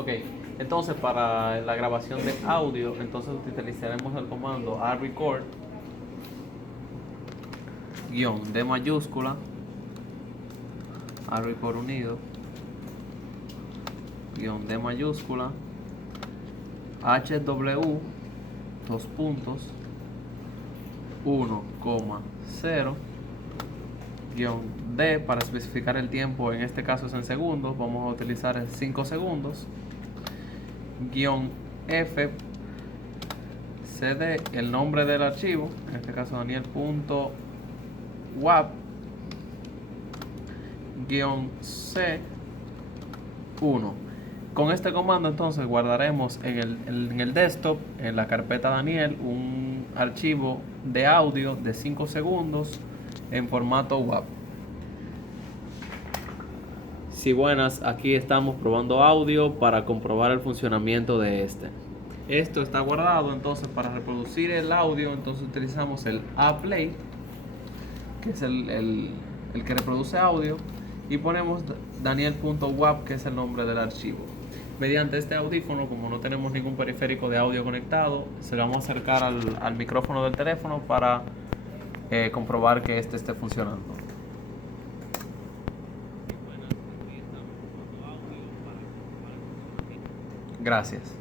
Ok, entonces para la grabación de audio, entonces utilizaremos el comando record guión D mayúscula, record unido, guión D mayúscula, HW, dos puntos, 1,0, guión D para especificar el tiempo, en este caso es en segundos, vamos a utilizar el 5 segundos, guión F, CD, el nombre del archivo, en este caso Daniel.wap, guión C, 1. Con este comando entonces guardaremos en el desktop, en la carpeta Daniel, un archivo de audio de 5 segundos en formato WAV. Sí, buenas, aquí estamos probando audio para comprobar el funcionamiento de este. Esto está guardado, entonces para reproducir el audio entonces utilizamos el APlay, que es el que reproduce audio, y ponemos Daniel.wap, que es el nombre del archivo. Mediante este audífono, como no tenemos ningún periférico de audio conectado, se lo vamos a acercar al micrófono del teléfono para comprobar que este esté funcionando. Gracias.